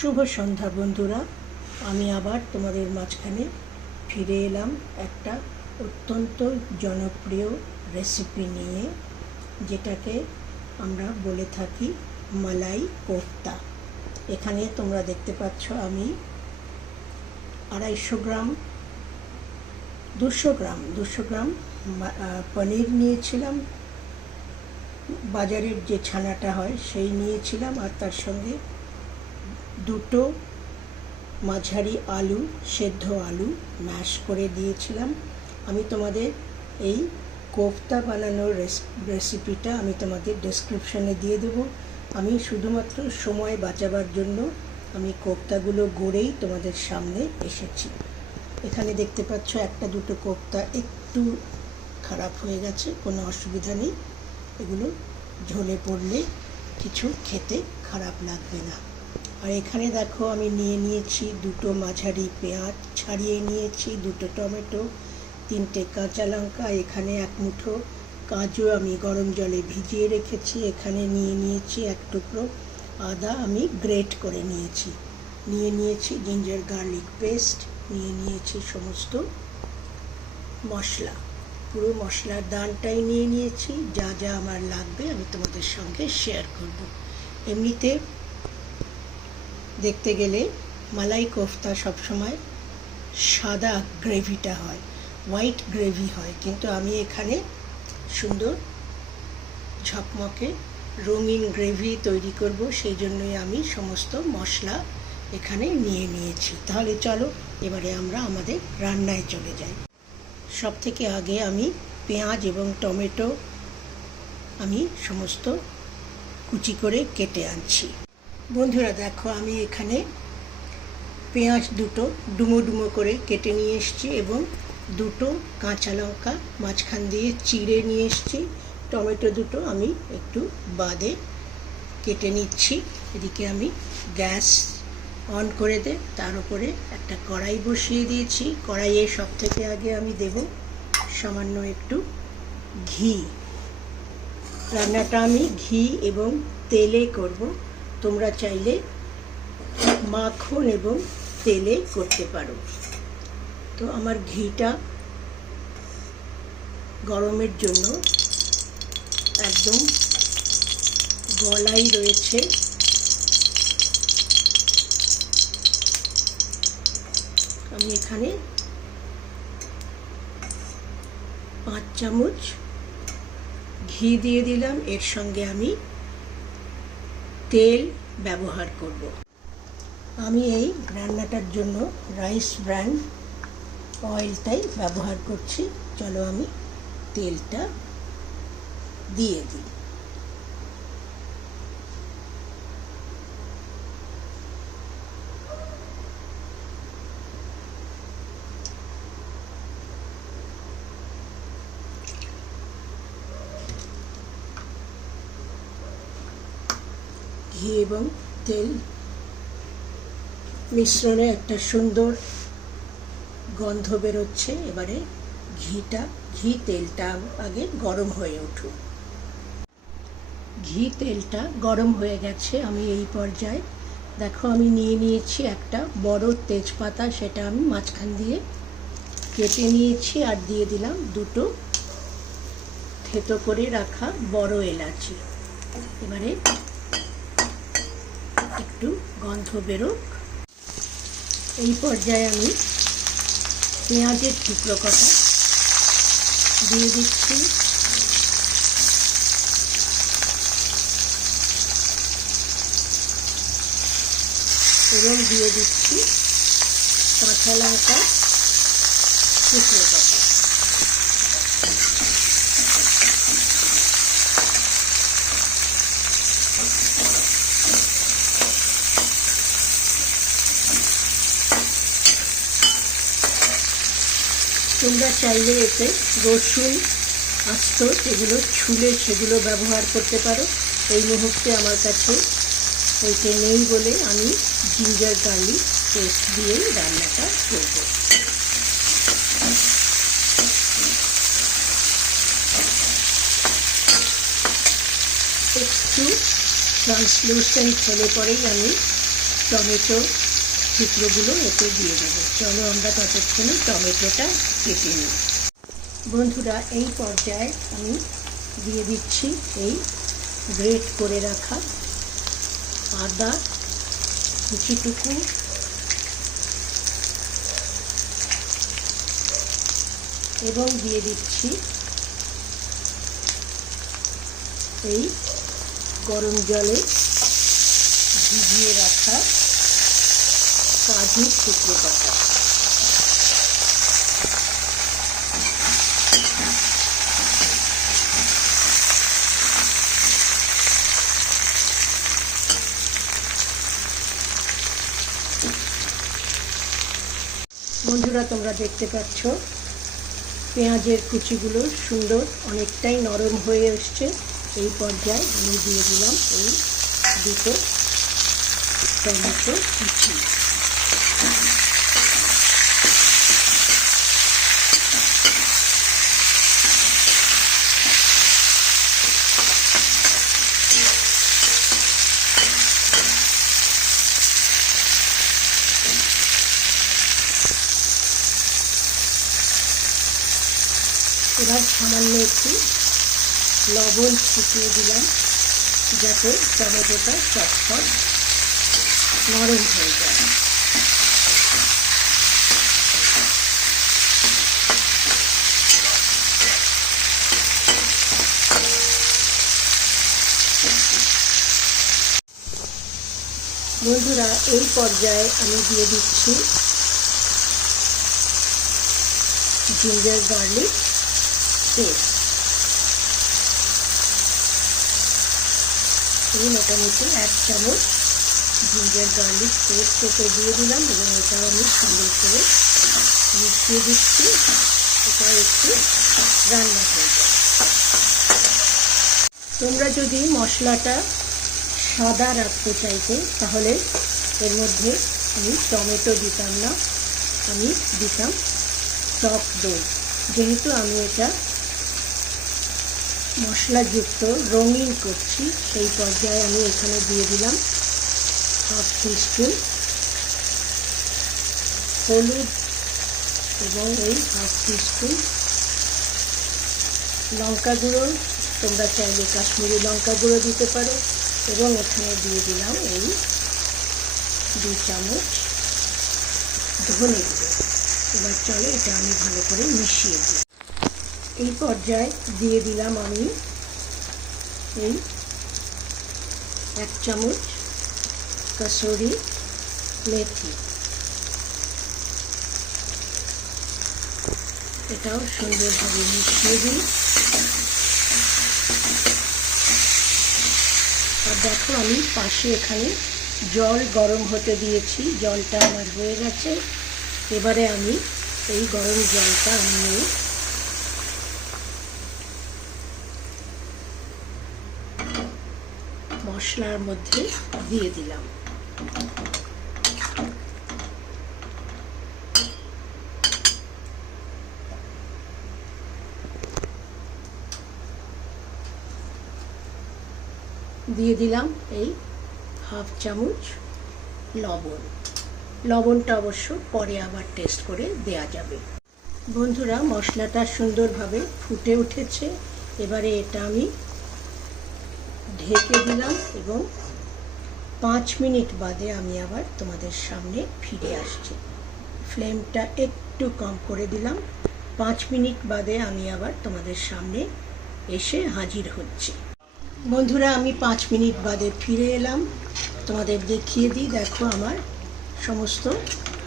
শুভ সন্ধ্যা বন্ধুরা, আমি আবার তোমাদের মাঝখানে ফিরে এলাম একটা অত্যন্ত জনপ্রিয় রেসিপি নিয়ে, যেটাকে আমরা বলে থাকি মালাই কোফতা। এখানে তোমরা দেখতে পাচ্ছ আমি 200 গ্রাম পনির নিয়েছিলাম, বাজারের যে ছানাটা হয় সেই নিয়েছিলাম, আর তার সঙ্গে দুটো মাঝারি আলু, সেদ্ধ আলু ম্যাশ করে দিয়েছিলাম। আমি তোমাদের এই কোফতা বানানোর রেসিপিটা আমি তোমাদের ডেসক্রিপশানে দিয়ে দেবো। আমি শুধুমাত্র সময় বাঁচাবার জন্য আমি কোফতাগুলো গড়েই তোমাদের সামনে এসেছি। এখানে দেখতে পাচ্ছ একটা দুটো কোফতা একটু খারাপ হয়ে গেছে, কোনো অসুবিধা নেই, এগুলো ঝোলে পড়লে কিছু খেতে খারাপ লাগবে না। আর এখানে দেখো আমি নিয়েছি দুটো মাঝারি পেঁয়াজ ছাড়িয়ে নিয়েছি, দুটো টমেটো, 3টে কাঁচা লঙ্কা, এখানে এক মুঠো কাজু আমি গরম জলে ভিজিয়ে রেখেছি, এখানে নিয়েছি এক টুকরো আদা আমি গ্রেট করে নিয়েছি জিঞ্জার গার্লিক পেস্ট, নিয়েছি সমস্ত মশলা, পুরো মশলার দানটাই নিয়েছি। যা যা আমার লাগবে আমি তোমাদের সঙ্গে শেয়ার করব। এমনিতে দেখতে গেলে মালাই কোফতা সবসময় সাদা গ্রেভিটা হয়, হোয়াইট গ্রেভি হয়, কিন্তু আমি এখানে সুন্দর ঝকমকে রঙিন গ্রেভি তৈরি করব, সেই জন্যই আমি সমস্ত মশলা এখানে নিয়েছি। তাহলে চলো এবারে আমরা আমাদের রান্নায় চলে যাই। সব থেকে আগে আমি পেঁয়াজ এবং টমেটো আমি সমস্ত কুচি করে কেটে আনছি। বন্ধুরা দেখো, আমি এখানে পেঁয়াজ দুটো ডুমো করে কেটে নিয়ে এসেছি এবং দুটো কাঁচা লঙ্কা মাঝখান দিয়ে চিড়ে নিয়ে এসেছি। টমেটো দুটো আমি একটু বাদে কেটে নিচ্ছি। এদিকে আমি গ্যাস অন করে তার উপরে একটা কড়াই বসিয়ে দিয়েছি। কড়াইয়ে সব থেকে আগে আমি দেব সামান্য একটু ঘি। রান্নাটা আমি ঘি এবং তেলে করব, তোমরা চাইলে মাখন এবং তেলে করতে পারো। তো আমার ঘিটা গরমের জন্য একদম গলাই রয়েছে। আমি এখানে 5 চামচ ঘি দিয়ে দিলাম, এর সঙ্গে আমি তেল ব্যবহার করব। আমি এই রান্নাটার জন্য রাইস ব্র্যান্ড অয়েলটাই ব্যবহার করছি। চলো আমি তেলটা দিয়ে দিই। ঘি এবং তেল মিশ্রণে একটা সুন্দর গন্ধ বেরোচ্ছে। এবারে তেলটা আগে গরম হয়ে উঠুক। তেলটা গরম হয়ে গেছে। আমি এই পর্যায়ে দেখো আমি নিয়েছি একটা বড় তেজপাতা, সেটা আমি মাঝখান দিয়ে কেটে নিয়েছি, আর দিয়ে দিলাম দুটো থেতো করে রাখা বড় এলাচি। এবারে একটু গন্ধ বেরোক। এই পর্যায়ে আমি পেঁয়াজের টুকরো কটা দিয়ে দিচ্ছি, এবং দিয়ে দিচ্ছি কাঁচা লঙ্কা টুকরো কটা। তোমরা চাইলে এতে রসুন আস্ত যেগুলো ছুলে সেগুলো ব্যবহার করতে পারো। এই মুহূর্তে আমার কাছে ওইটা নেই বলে আমি জিঞ্জার গার্লিক পেস্ট দিয়েই রান্নাটা করব। একটু ট্রান্সলুসেন্ট হলে পরেই আমি টমেটো টুকরোগুলো এতে দিয়ে দেবো। চলো আমরা ততক্ষণে টমেটোটা কেটে নিই। বন্ধুরা, এই পর্যায়ে আমি দিয়ে দিচ্ছি এই গ্রেট করে রাখা আদা কুচিটুকু, এবং দিয়ে দিচ্ছি এই গরম জলে ভিজিয়ে রাখা কাজুর টুকরো কাটা। বন্ধুরা, তোমরা দেখতে পাচ্ছ পেঁয়াজের কুচিগুলো সুন্দর অনেকটাই নরম হয়ে এসছে। এই পর্যায়ে আমি দিয়ে দিলাম এই দুটো টমেটো কুচি। এবার সামান্য একটু লবণ ছিটিয়ে দিলাম যাতে টমেটোটা চটপট নরম হয়ে যায়। বন্ধুরা, এই পর্যায়ে আমি দিয়ে দিচ্ছি জিঞ্জার গার্লিক পেস্ট। এই মোটামুটি 1 চামচ জিঞ্জার গার্লিক পেস্ট এতে দিয়ে দিলাম এবং এটাও আমি সুন্দর করে মিশিয়ে দিচ্ছি। এটা একটু রান্না হয়ে যায়। তোমরা যদি মশলাটা সাদা রাখতে চাইতে তাহলে এর মধ্যে আমি টমেটো দিতাম না, আমি দিতাম টক দই। যেহেতু আমি এটা মশলাযুক্ত রঙিন করছি, সেই পর্যায়ে আমি এখানে দিয়ে দিলাম 1/2 টিস্পুন হলুদ এবং এই 1/2 টিস্পুন লঙ্কা গুঁড়ো। তোমরা চাইলে কাশ্মীরি লঙ্কা গুঁড়ো দিতে পারো। এবং এখানে দিয়ে দিলাম এই 2 চামচ ধনে গুঁড়ো। এবার চলো এটা আমি ভালো করে মিশিয়ে দিই। এই পর্যায়ে দিয়ে দিলাম আমি এই 1 চামচ কসুরি মেথি। এটাও সুন্দরভাবে মিশিয়ে দিই। আর দেখো, আমি পাশে এখানে জল গরম হতে দিয়েছি। জলটা আমার হয়ে গেছে। এবারে আমি এই গরম জলটা নিয়ে মশলার মধ্যে দিয়ে দিলাম। দিয়ে দিলাম এই 1/2 চামচ লবণ। লবণটা অবশ্য পরে আবার টেস্ট করে দেয়া যাবে। বন্ধুরা, মশলাটা সুন্দরভাবে ফুটে উঠেছে। এবারে এটা আমি ঢেকে দিলাম এবং 5 মিনিট বাদে আমি আবার তোমাদের সামনে ফিরে আসছি। ফ্লেমটা একটু কম করে দিলাম। 5 মিনিট বাদে আমি আবার তোমাদের সামনে এসে হাজির হচ্ছি। বন্ধুরা, আমি 5 মিনিট বাদে ফিরে এলাম। তোমাদের দেখিয়ে দিই। দেখো, আমার সমস্ত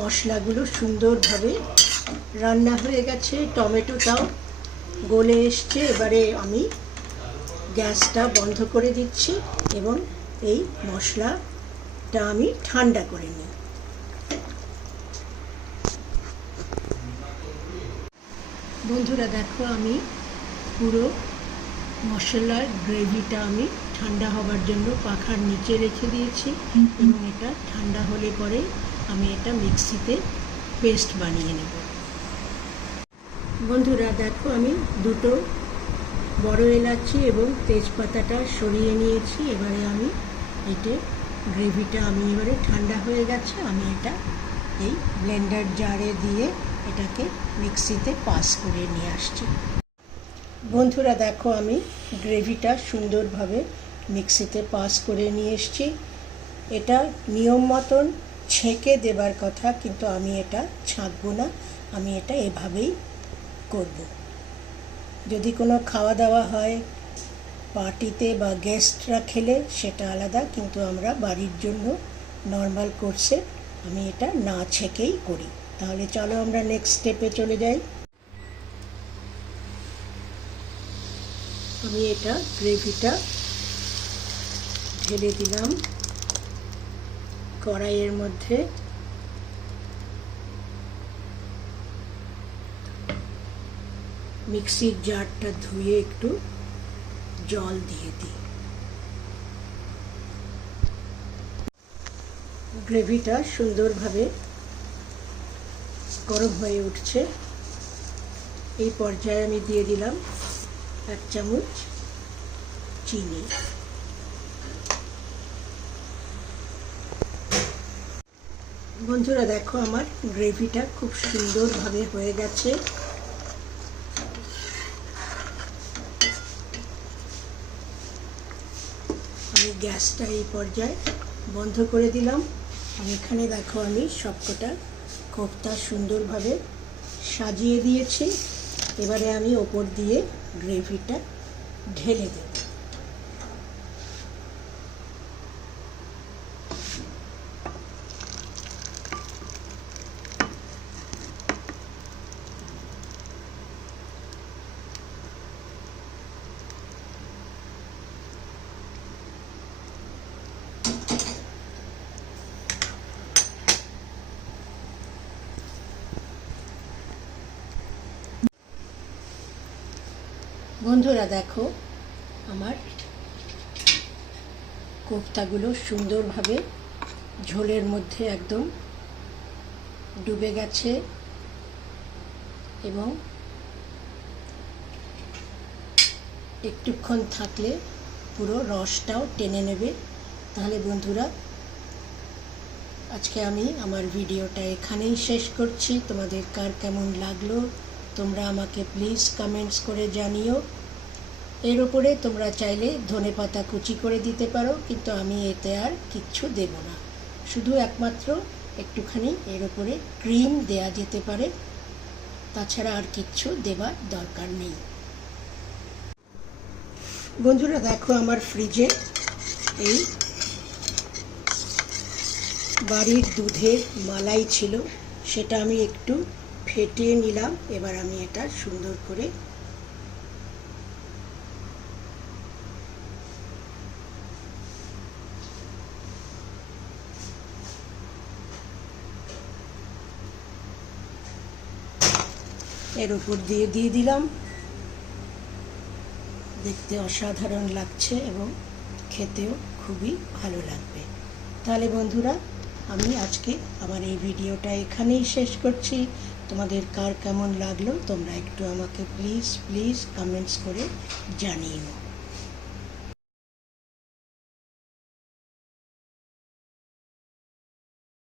মশলাগুলো সুন্দরভাবে রান্না হয়ে গেছে। টমেটোটাও গলে এসছে। এবারে আমি গ্যাসটা বন্ধ করে দিচ্ছি এবং এই মশলাটা আমি ঠান্ডা করে নিই। বন্ধুরা, দেখো, আমি পুরো মশলার গ্রেভিটা আমি ঠান্ডা হবার জন্য পাখার নিচে রেখে দিয়েছি এবং এটা ঠান্ডা হলে পরে আমি এটা মিক্সিতে পেস্ট বানিয়ে নেব। বন্ধুরা, দেখো, আমি 2 বড় এলাচি এবং তেজপাতাটা সরিয়ে নিয়েছি। এবারে আমি এতে গ্রেভিটা আমি এবারে ঠান্ডা হয়ে গেছে, আমি এটা এই ব্লেন্ডার জারে দিয়ে এটাকে মিক্সিতে পাস করে নিয়ে আসছি। বন্ধুরা দেখো, আমি গ্রেভিটা সুন্দরভাবে মিক্সিতে পাস করে নিয়ে এসেছি। এটা নিয়ম মতন ছেঁকে দেবার কথা, কিন্তু আমি এটা ছাঁকবো না, আমি এটা এভাবেই করব। যদি কোনো খাওয়া দাওয়া হয় পার্টিতে বা গেস্টরা খেলে সেটা আলাদা, কিন্তু আমরা বাড়ির জন্য নর্মাল কোর্সে আমি এটা না ছেঁকেই করি। তাহলে চলো আমরা নেক্সট স্টেপে চলে যাই। আমি এটা গ্রেভিটা ঢেলে দিলাম কড়াইয়ের মধ্যে। মিক্সির জারটা ধুয়ে একটু জল দিয়ে দিই। গ্রেভিটা সুন্দরভাবে গরম হয়ে উঠছে। এই পর্যায়ে আমি দিয়ে দিলাম 1 চামচ চিনি। বন্ধুরা দেখো, আমার গ্রেভিটা খুব সুন্দরভাবে হয়ে গেছে। আমি গ্যাসটা এই পর্যায়ে বন্ধ করে দিলাম। আর এখানে দেখো, আমি সবকটা কোফতা সুন্দরভাবে সাজিয়ে দিয়েছি। এবারে আমি ওপর দিয়ে গ্রেভিটা ঢেলে দেব। বন্ধুরা দেখো, আমার কোফতাগুলো সুন্দরভাবে ঝোলের মধ্যে একদম ডুবে গেছে এবং একটুক্ষণ থাকলে পুরো রসটাও টেনে নেবে। তাহলে বন্ধুরা, আজকে আমি আমার ভিডিওটা এখানেই শেষ করছি। তোমাদের কার কেমন লাগলো তোমরা আমাকে প্লিজ কমেন্টস করে জানিও। এর উপরে তোমরা চাইলে ধনেপাতা কুচি করে দিতে পারো, কিন্তু আমি এতে আর কিচ্ছু দেব না। শুধু একমাত্র একটুখানি এর উপরে ক্রিম দেয়া যেতে পারে, তাছাড়া আর কিচ্ছু দেবার দরকার নেই। বন্ধুরা দেখো, আমার ফ্রিজে এই বাড়ির দুধের মালাই ছিল, সেটা আমি একটু ফেটিয়ে নিলাম। এবার আমি এটা সুন্দর করে এর উপর দিয়ে দিলাম। দেখতে অসাধারণ লাগছে এবং খেতেও খুবই ভালো লাগবে। তাহলে বন্ধুরা, আমি আজকে আমার এই ভিডিওটা এখানেই শেষ করছি। তোমাদের কার কেমন লাগলো তোমরা একটু আমাকে প্লিজ কমেন্টস করে জানিও।